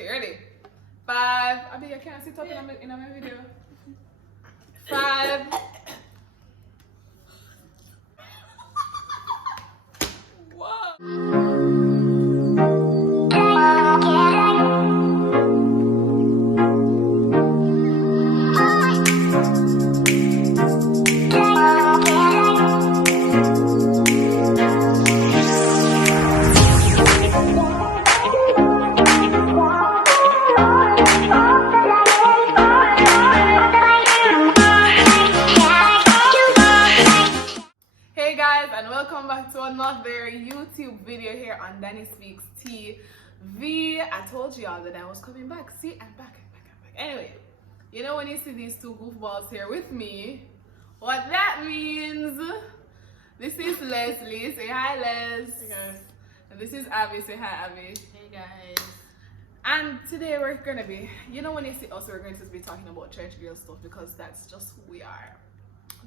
Okay, ready? 5. I mean, I can't sit up in my video. 5. Whoa. Hey guys, and welcome back to another YouTube video here on Danny Speaks TV. I told you all that I was coming back. See, I'm back. Anyway, you know when you see these two goofballs here with me, what that means? This is Leslie. Say hi, Les. Hey guys. And this is Abby. Say hi, Abby. Hey guys. And today we're gonna be, you know when you see us, we're going to be talking about church girl stuff because that's just who we are.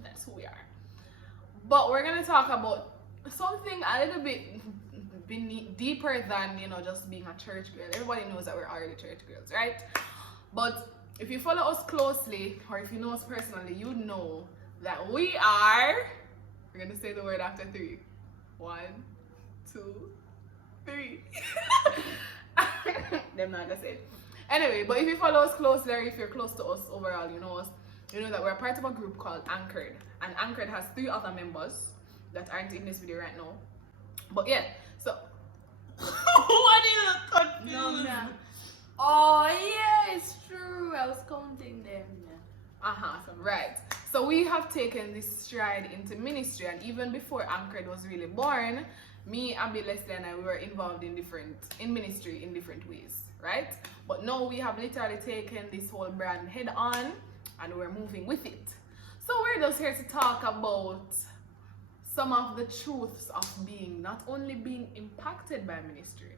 That's who we are. But we're gonna talk about something a little bit deeper than, you know, just being a church girl. Everybody knows that we're already church girls, right? But if you follow us closely, or if you know us personally, you know that we are, we're gonna say the word after 3. 1, 2, 3. Them not gonna say it. Anyway, but if you follow us closely, or if you're close to us overall, you know us, you know that we're part of a group called Anchored. And Anchored has 3 other members that aren't in this video right now. But yeah, so What are you confused? No. Oh yeah, it's true. I was counting them. Right. So we have taken this stride into ministry, and even before Anchored was really born, me, Abby, Leslie, and I, we were involved in ministry in different ways, right? But now we have literally taken this whole brand head on, and we're moving with it. So we're just here to talk about some of the truths of not only being impacted by ministry,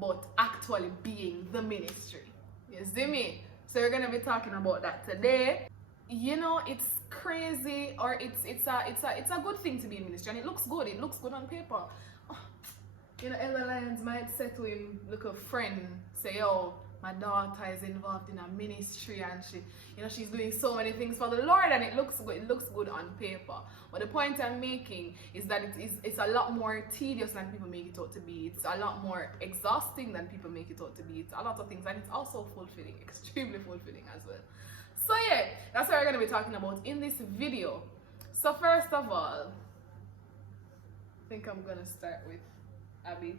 but actually being the ministry. You see me? So we're gonna be talking about that today. You know, it's crazy, or it's a good thing to be in ministry, and it looks good. It looks good on paper. You know, Elder Lyons might say to him, look, a friend, say, oh, my daughter is involved in a ministry, and she's doing so many things for the Lord, and it looks good on paper. But the point I'm making is that it's a lot more tedious than people make it out to be. It's a lot more exhausting than people make it out to be. It's a lot of things, and it's also fulfilling, extremely fulfilling as well. So yeah, that's what we're going to be talking about in this video. So first of all, I think I'm going to start with Abby.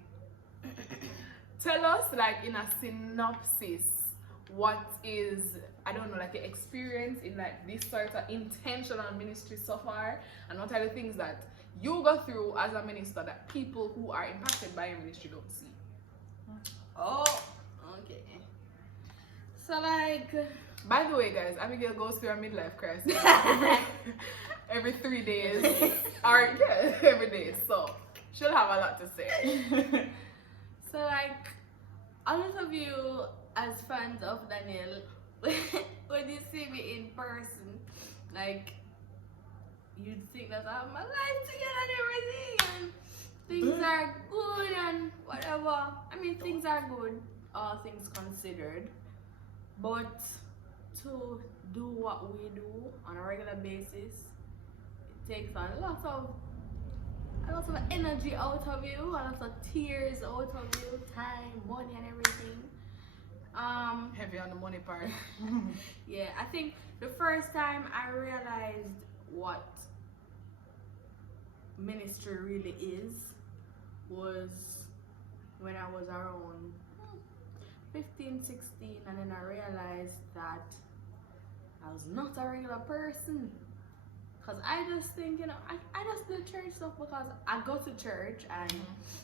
Tell us, like, in a synopsis, what is, I don't know, like the experience in like this sort of intentional ministry so far, and what are the things that you go through as a minister that people who are impacted by your ministry don't see? Oh, okay. So like, by the way, guys, Abigail goes through a midlife crisis every 3 days, or yeah, every day. So she'll have a lot to say. so like, a lot of you as fans of Daniel, when you see me in person, like, you'd think that I have my life together and everything, and things are good and whatever. I mean, things are good, all things considered, but to do what we do on a regular basis, it takes a lot of energy out of you, a lot of tears out of you, time, money, and everything. Heavy on the money part. Yeah, I think the first time I realized what ministry really is was when I was around 15, 16, and then I realized that I was not a regular person. Because I just think, you know, I just do church stuff because I go to church and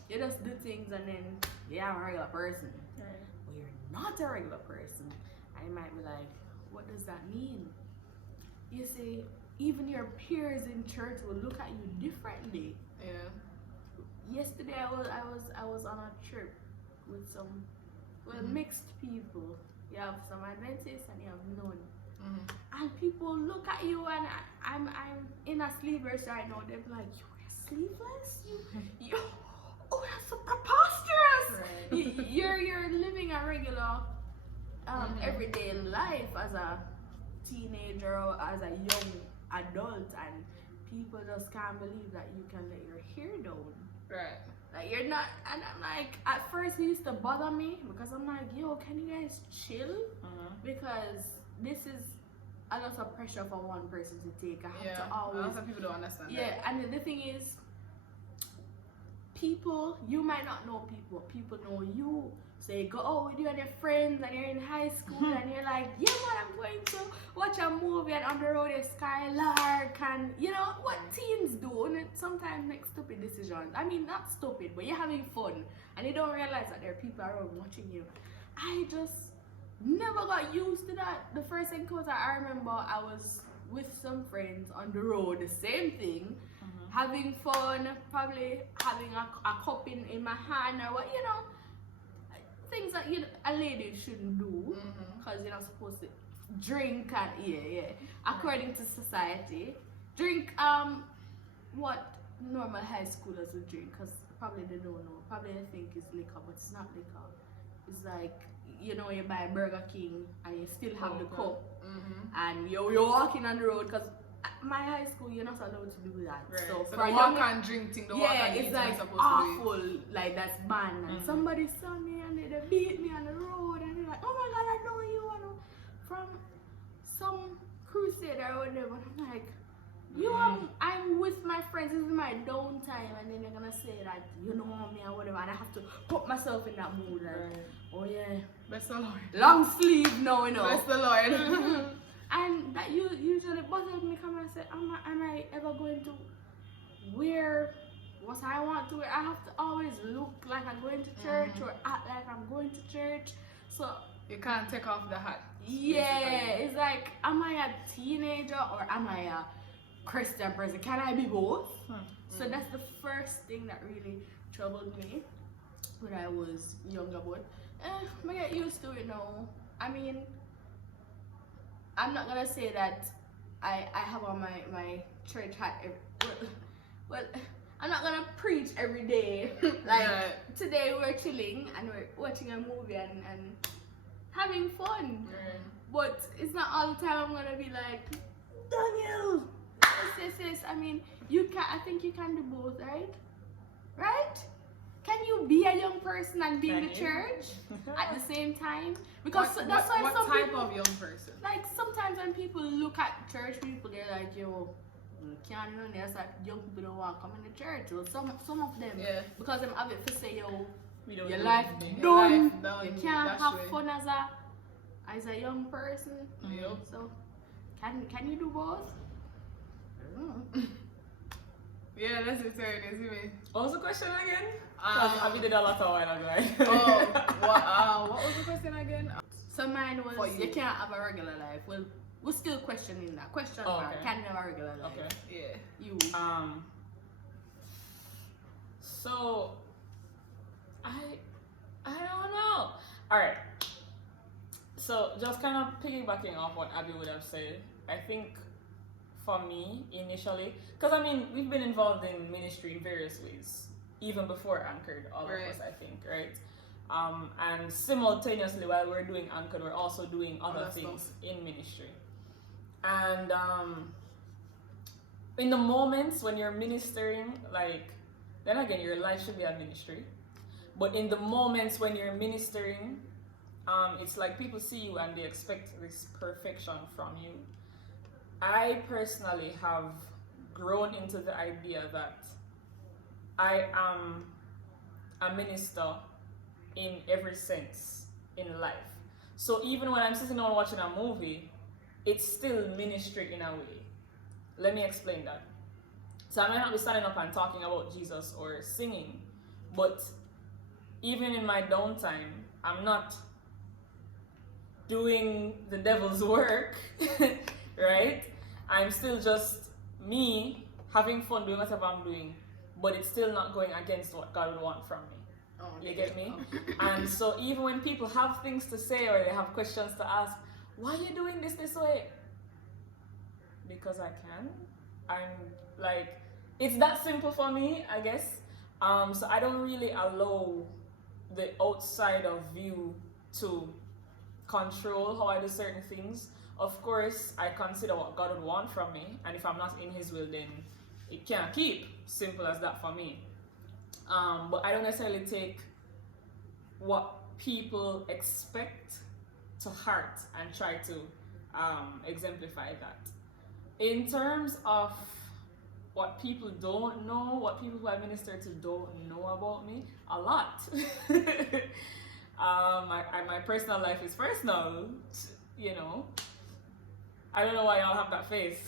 you just do things and then, yeah, I'm a regular person. Right. Well, you're not a regular person. I might be like, what does that mean? You see, even your peers in church will look at you differently. Yeah. Yesterday I was on a trip with some mixed people. You have some Adventists and you have none. And people look at you, and I'm in a sleeveless right now. They're like, you wear sleeveless? You oh, that's so preposterous. Right. You're living a regular everyday life as a teenager or as a young adult, and people just can't believe that you can let your hair down. Right. Like you're not, and I'm like, at first it used to bother me because I'm like, yo, can you guys chill? Because this is a lot of pressure for one person to take. I have to always. A lot of people don't understand. Yeah, that. and the thing is, people, you might not know people, people know you. So you go out with you and your friends and you're in high school and you're like, yeah man, I'm going to watch a movie and on the road is Skylark and you know what teens do, and sometimes make stupid decisions. I mean, not stupid, but you're having fun and you don't realize that there are people around watching you. I just never got used to that. The first encounter I remember, I was with some friends on the road, the same thing, having fun, probably having a cup in my hand or what, you know, things that a lady shouldn't do because you're not supposed to drink and according to society, drink what normal high schoolers would drink, because probably they don't know, probably they think it's liquor, but it's not liquor. It's like, you know, you buy Burger King and you still have the cup and you're walking on the road, because my high school you're not allowed to do that. Right. So the for walk young, and drink thing, the walk and it's eat like supposed awful, to do it. like that's banned. And somebody saw me and they beat me on the road and they're like, oh my god, I know you, I know, from some crusader or whatever. And I'm like, I'm with my friends, this is my downtime, and then they're gonna say that you know me or whatever, and I have to put myself in that mood, like, oh yeah, Bless the Lord. long sleeve, no, you know. Bless the Lord. And that usually bothers me because I said, am I ever going to wear what I want to wear? I have to always look like I'm going to church or act like I'm going to church. So you can't take off the hat. yeah, basically. it's like, am I a teenager or am I a Christian person? Can I be both? So that's the first thing that really troubled me when I was younger. But I get used to it now. I mean, I'm not gonna say that I have on my church hat well, I'm not gonna preach every day. Like today we're chilling and we're watching a movie and having fun. But it's not all the time I'm gonna be like, Daniel, yes. I mean, I think you can do both, right? Right? Can you be a young person and be in the church at the same time? Because that's why what some type people, of young person? like sometimes when people look at church people, they're like, yo, can't know there's like young people don't want to come in the church. Well, some of them, because them have it to say, yo, your life done. You can't have fun as a young person. So can you do both? I don't know. Yeah, let's return it, isn't it? What was the question again? I did a lot of while ago. What was the question again? So mine was, you can't have a regular life. Well, we're still questioning that. Question mark. Can you have a regular life? Okay. Yeah. You. So I don't know. Alright. So just kind of piggybacking off what Abby would have said, I think for me initially, because I mean we've been involved in ministry in various ways, even before Anchored, all of us, I think, right? And simultaneously while we're doing Anchored, we're also doing other things in ministry. And in the moments when you're ministering, like, then again, your life should be a ministry. But in the moments when you're ministering, it's like people see you and they expect this perfection from you. I personally have grown into the idea that I am a minister in every sense in life. So even when I'm sitting down watching a movie, it's still ministry in a way. Let me explain that. So I might not be standing up and talking about Jesus or singing, but even in my downtime, I'm not doing the devil's work, right? I'm still just me having fun doing whatever I'm doing, but it's still not going against what God would want from me. You get me? And so even when people have things to say or they have questions to ask, why are you doing this way? Because I can. I'm like, it's that simple for me, I guess. So I don't really allow the outside of view to control how I do certain things. Of course, I consider what God would want from me, and if I'm not in His will, then it can't keep. Simple as that for me. But I don't necessarily take what people expect to heart and try to exemplify that. In terms of what people don't know, what people who I minister to don't know about me, a lot. My personal life is personal, you know. I don't know why y'all have that face.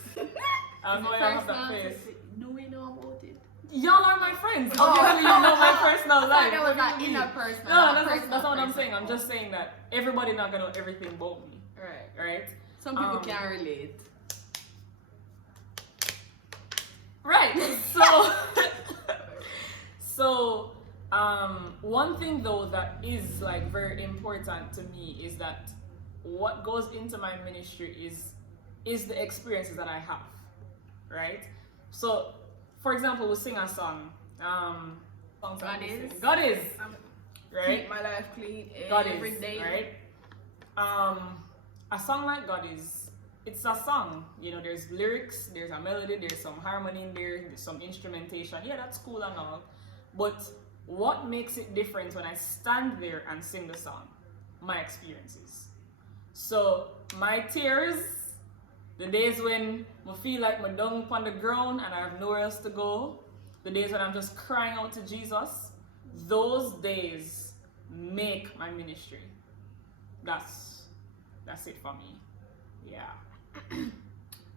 I don't know why y'all have that face. Do we know about it? Y'all are my friends. Obviously, you know my personal life. That was not interpersonal. No, that's not what I'm saying. I'm just saying that everybody not gonna know everything about me. Right? Some people can't relate. Right. So, one thing though that is like very important to me is that what goes into my ministry is the experiences that I have, right? So, for example, we sing a song. God is. Right? Keep my life clean Every day. Right? A song like God is, it's a song. You know, there's lyrics, there's a melody, there's some harmony in there, there's some instrumentation. Yeah, that's cool and all. But what makes it different when I stand there and sing the song? My experiences. So, my tears, the days when I feel like I'm down upon the ground and I have nowhere else to go, the days when I'm just crying out to Jesus, those days make my ministry. That's it for me. Yeah.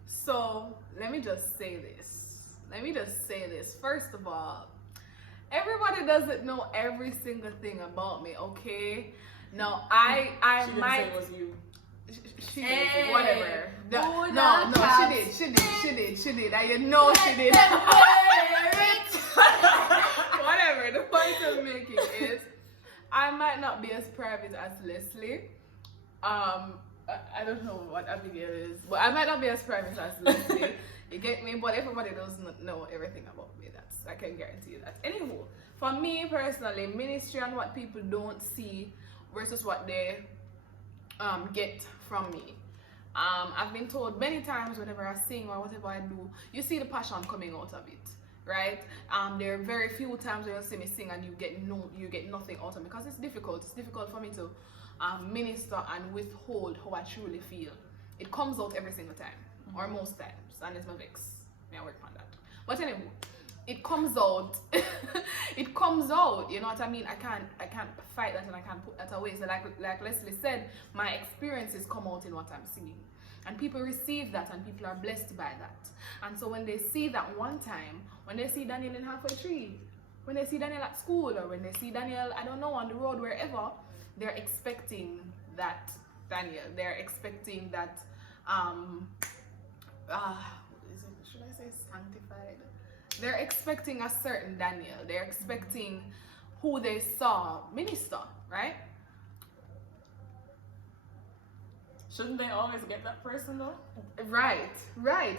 So let me just say this. First of all, everybody doesn't know every single thing about me, okay? Now I She didn't might say it was you. she did, Hey, whatever. who No, that she did. And you know she did. Whatever. The point I'm making is, I might not be as private as Leslie. I don't know what Abigail is, but I might not be as private as Leslie. You get me? But everybody does not know everything about me. I can guarantee you that. Anywho, for me personally, ministry and what people don't see versus what they get from me. I've been told many times whenever I sing or whatever I do, you see the passion coming out of it, right? There are very few times where you see me sing and you get nothing out of me, because it's difficult. It's difficult for me to minister and withhold how I truly feel. It comes out every single time, or most times, and it's my vex. May I work on that. But anyway, it comes out. It comes out. You know what I mean? I can't fight that and I can't put that away. So like Leslie said, my experiences come out in what I'm singing, and people receive that and people are blessed by that. And so when they see that one time, when they see Daniel in Halfway Tree, when they see Daniel at school, or when they see Daniel, I don't know, on the road, wherever, they're expecting that Daniel. They're expecting that should I say sanctified? They're expecting a certain Daniel. They're expecting who they saw minister, right? Shouldn't they always get that person though? Right,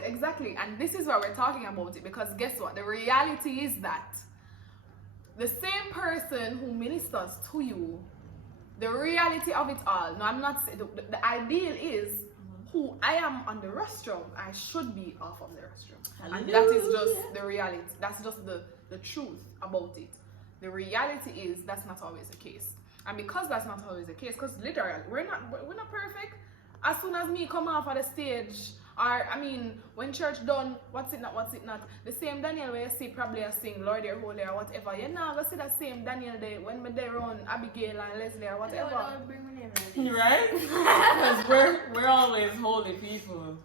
exactly. And this is why we're talking about it, because guess what? The reality is that the same person who ministers to you, the reality of it all, no, I'm not saying, the ideal is who I am on the rostrum, I should be off of the rostrum. And that is just the reality. That's just the truth about it. The reality is that's not always the case. And because that's not always the case, because literally we're not perfect. As soon as me come off of the stage, or I mean, when church done, what's it not, the same Daniel where you see probably I sing Lord You're Holy or whatever, you're not gonna see the same Daniel there when me there on Abigail and Leslie or whatever. Don't bring my name in. Right? Because we're always holy people.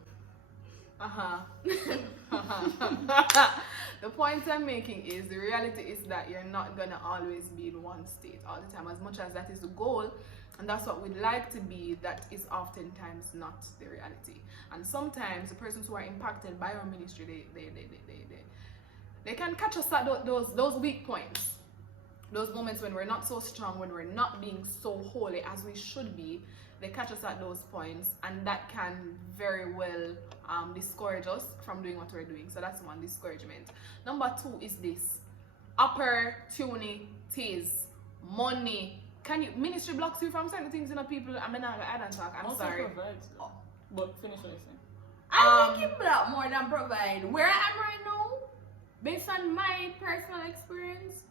The point I'm making is, the reality is that you're not gonna always be in one state all the time. As much as that is the goal, and that's what we'd like to be, that is oftentimes not the reality. And sometimes the persons who are impacted by our ministry, they can catch us at those weak points, those moments when we're not so strong, when we're not being so holy as we should be. They catch us at those points, and that can very well discourage us from doing what we're doing. So that's one, discouragement. Number two is this: opportunities. Money can you ministry blocks you from certain things, you know, people? I mean, I don't talk. I'm Also sorry. provides, though. But finish what you're saying. I think it block more than provide. Where I am right now, based on my personal experience,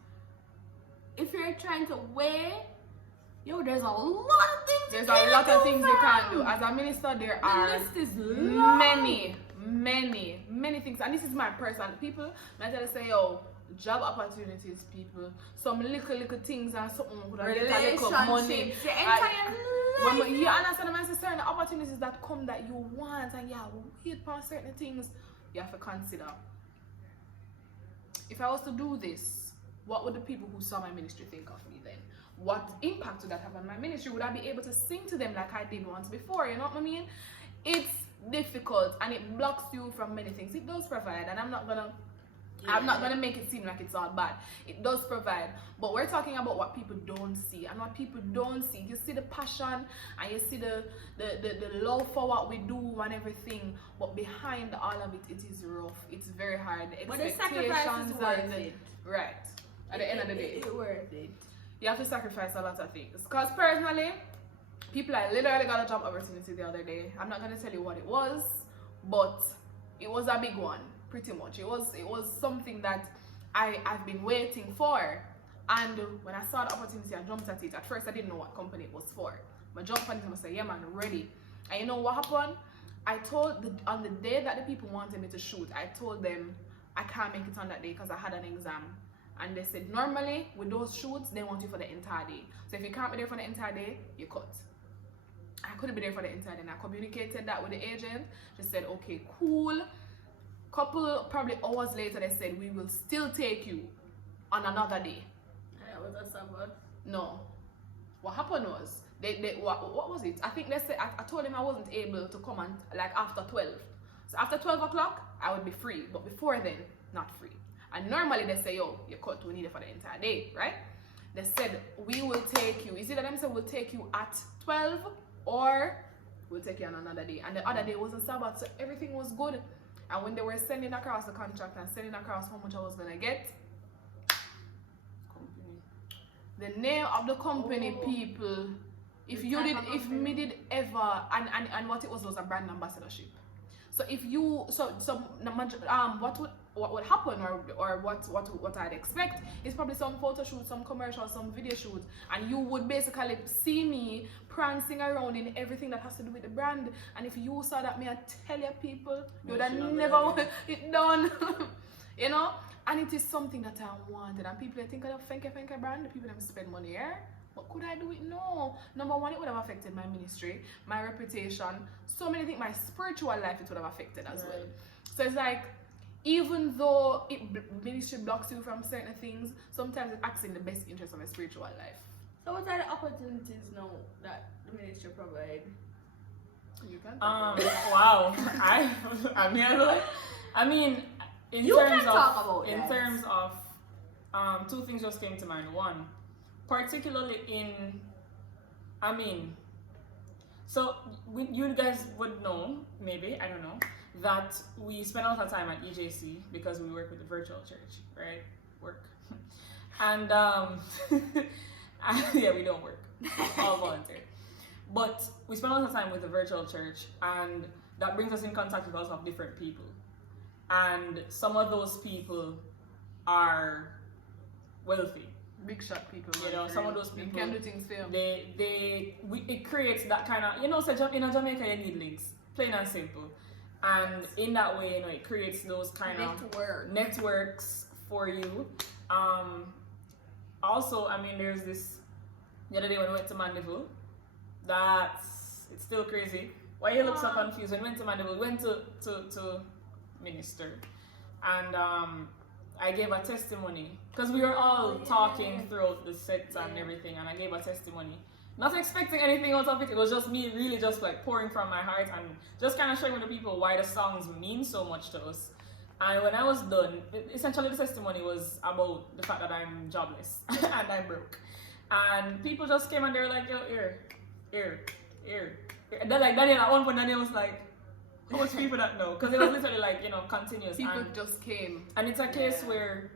if you're trying to weigh, yo, there's a lot of things. There's you a can't lot of do, things you fam. can't do. As a minister, there The are list is long. many things. And this is my personal people. I tell you say, yo, job opportunities, people. Some little things and something would get a little money. Relationships, your entire life. You understand my sister, and the opportunities that come that you want and wait for certain things, you have to consider. If I was to do this, what would the people who saw my ministry think of me then? What impact would that have on my ministry? Would I be able to sing to them like I did once before? You know what I mean? It's difficult and it blocks you from many things. It does provide, and I'm not gonna make it seem like it's all bad. It does provide, but we're talking about what people don't see, and what people don't see. You see the passion and you see the love for what we do and everything, but behind all of it, it is rough. It's very hard. The But the sacrifice is worth it. Right. At the end of the day, It's worth it. you have to sacrifice a lot of things. Because personally, people, I literally got a job opportunity the other day. I'm not gonna tell you what it was, but it was a big one, pretty much. It was something that I've been waiting for. And when I saw the opportunity, I jumped at it. At first, I didn't know what company it was for. But I jumped on it and I said, yeah man, ready. And you know what happened? On the day that the people wanted me to shoot, I told them I can't make it on that day because I had an exam. And they said, normally, with those shoots, they want you for the entire day. So if you can't be there for the entire day, you cut. I couldn't be there for the entire day. And I communicated that with the agent. She said, okay, cool. Couple, probably hours later, they said, we will still take you on another day. That was a Sabbath. No. What happened was, what was it? I think they said, I told them I wasn't able to come on, like, after 12. So after 12 o'clock, I would be free. But before then, not free. And normally they say, yo, you cut, we need it for the entire day, right? They said, we will take you. You see that them said, we'll take you at 12 or we'll take you on another day. And the other day wasn't Sabbath, so everything was good. And when they were sending across the contract and sending across how much I was gonna get, the name of the company, people, if me did ever, and what it was a brand ambassadorship. So if you, what would happen or what I'd expect is probably some photo shoot, some commercial, some video shoot, and you would basically see me prancing around in everything that has to do with the brand. And if you saw that, I tell you people, you would have never want it done. You know? And it is something that I wanted. And people think of Fenke brand, the people that spend money here. But could I do it? No. Number one, it would have affected my ministry, my reputation, so many things, my spiritual life, it would have affected as well. So it's like, even though ministry blocks you from certain things, sometimes it acts in the best interest of my spiritual life. So what are the opportunities now that the ministry provide? You can wow. I mean, in You terms can of talk about that. terms of two things just came to mind. One, particularly so you guys would know, maybe, I don't know, that we spend a lot of time at EJC because we work with the virtual church, right? And yeah, we don't work, all volunteer. But we spend a lot of time with the virtual church, and that brings us in contact with lots of different people. And some of those people are wealthy. Big shot people. You know, some of those people can do things for you. It creates that kind of, so in Jamaica you need links, plain and simple. And in that way, it creates those kind of networks for you. Also, there's this, the other day when we went to Mandeville, it's still crazy. Why you look so confused? When we went to Mandeville, we went to minister, and I gave a testimony because we were all talking throughout the sets and everything, and I gave a testimony, not expecting anything out of it. It was just me really just like pouring from my heart and just kind of showing with the people why the songs mean so much to us. And when I was done, essentially the testimony was about the fact that I'm jobless and I'm broke, and people just came and they were like, yo, here. And then like Daniel, at one point Daniel was like, how much people that know? Because it was literally like, continuous. People just came. And it's a case where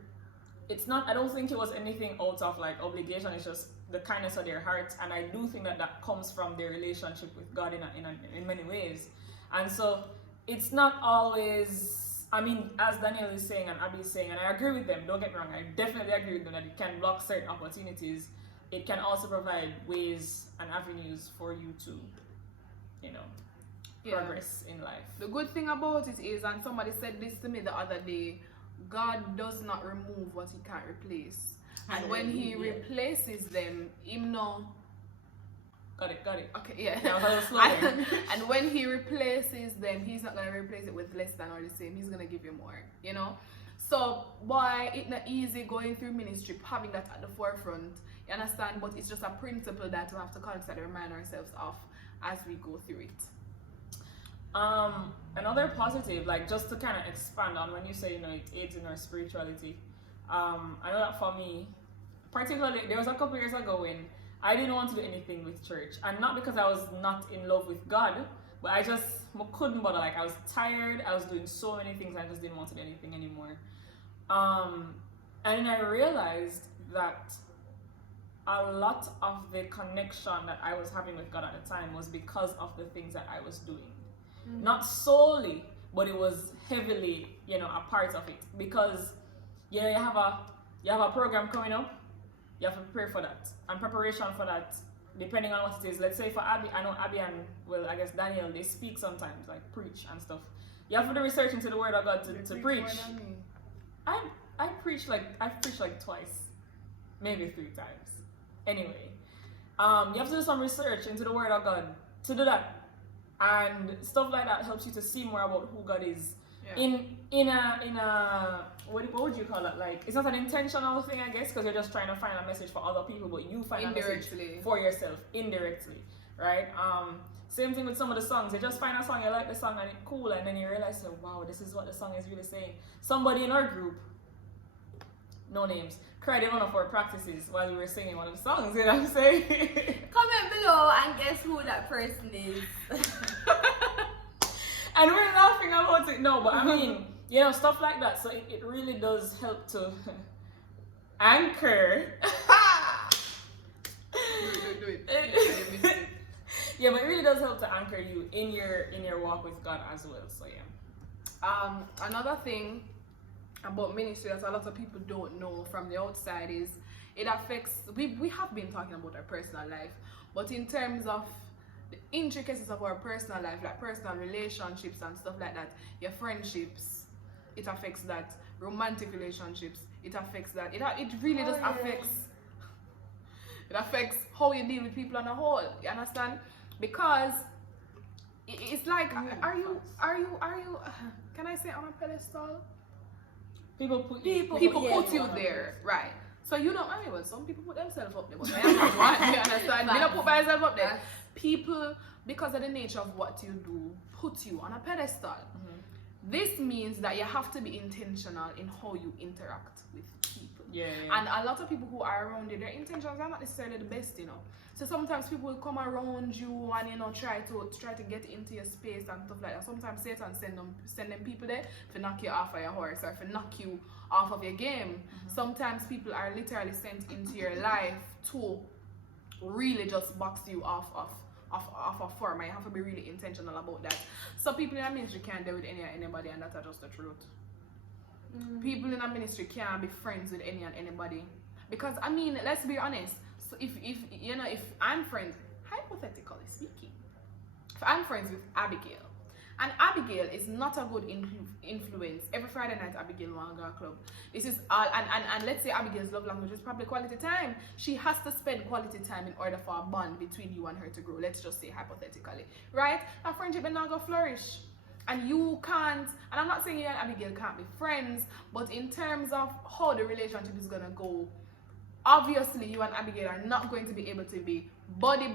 it's not, I don't think it was anything out of like obligation. It's just the kindness of their hearts, and I do think that that comes from their relationship with God in many ways. And so it's not always, I mean, as Daniel is saying and Abby is saying, and I agree with them, don't get me wrong, I definitely agree with them that it can block certain opportunities. It can also provide ways and avenues for you to, you know, progress in life. The good thing about it is, and somebody said this to me the other day, God does not remove what he can't replace. And when he replaces them, him no. Got it. Okay, yeah. That was a little slow there. And when he replaces them, he's not gonna replace it with less than or the same. He's gonna give you more, you know. So why it's not easy going through ministry, having that at the forefront, you understand? But it's just a principle that we have to constantly remind ourselves of as we go through it. Another positive, like just to kind of expand on when you say, you know, it aids in our spirituality. I know that for me, particularly, there was a couple years ago when I didn't want to do anything with church, and not because I was not in love with God, but I just couldn't bother. Like I was tired, I was doing so many things, I just didn't want to do anything anymore. And then I realized that a lot of the connection that I was having with God at the time was because of the things that I was doing. Not solely, but it was heavily, you know, a part of it. Because, you know, you have a program coming up, you have to prepare for that. And preparation for that, depending on what it is. Let's say for Abby, I know Abby and, well, I guess Daniel, they speak sometimes, like preach and stuff. You have to do research into the word of God to preach. I've preached like twice, maybe 3 times. Anyway, you have to do some research into the word of God to do that. And stuff like that helps you to see more about who God is. Yeah. In a what would you call it? Like, it's not an intentional thing, I guess, because you're just trying to find a message for other people, but you find a message for yourself indirectly, right? Same thing with some of the songs. You just find a song, you like the song and it's cool, and then you realize, oh, wow, this is what the song is really saying. Somebody in our group, no names, cried in one of our practices while we were singing one of the songs, you know what I'm saying? Comment below and guess who that person is. And we're laughing about it. No, but I mean, you know, stuff like that. So it really does help to anchor. Do it. Yeah, but it really does help to anchor you in your walk with God as well. So yeah. Another thing about ministry that a lot of people don't know from the outside is it affects, we have been talking about our personal life, but in terms of the intricacies of our personal life, like personal relationships and stuff like that, your friendships, it affects that. Romantic relationships, it affects that. It really does affects. It affects how you deal with people on a whole. You understand? Because it's like, are you? Can I say on a pedestal? People put you there, right? So you know, I mean, well, some people put themselves up there, but I am not one. You understand? Me not put myself up there. People, because of the nature of what you do, put you on a pedestal. This means that you have to be intentional in how you interact with people. Yeah. And a lot of people who are around you, their intentions are not necessarily the best, you know. So sometimes people will come around you and, you know, try to get into your space and stuff like that. Sometimes Satan send them people there to knock you off of your horse or to knock you off of your game. Sometimes people are literally sent into your life to really just box you off a form, and you have to be really intentional about that. So people in a ministry can't deal with anybody, and that's just the truth. People in a ministry can't be friends with any and anybody, because I mean, let's be honest. So if you know, if I'm friends, hypothetically speaking, if I'm friends with Abigail, and Abigail is not a good influence. Every Friday night, Abigail wants to go to a club. This is all, and let's say Abigail's love language is probably quality time. She has to spend quality time in order for a bond between you and her to grow. Let's just say hypothetically, right? A friendship is not gonna flourish, and you can't. And I'm not saying you and Abigail can't be friends, but in terms of how the relationship is gonna go, obviously you and Abigail are not going to be able to be buddy,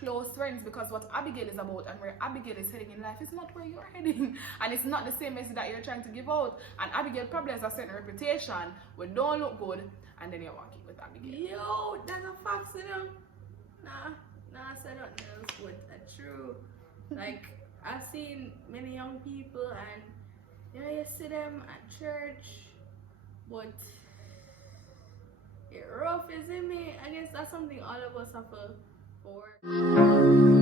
close friends, because what Abigail is about and where Abigail is heading in life is not where you're heading, and it's not the same message that you're trying to give out. And Abigail probably has a certain reputation where don't look good, and then you're walking with Abigail. Yo, that's a fact, you know. Nah, I said nothing else, but that's true. Like, I've seen many young people, and you know, you see them at church, but rough, isn't it? I guess that's something all of us have to work.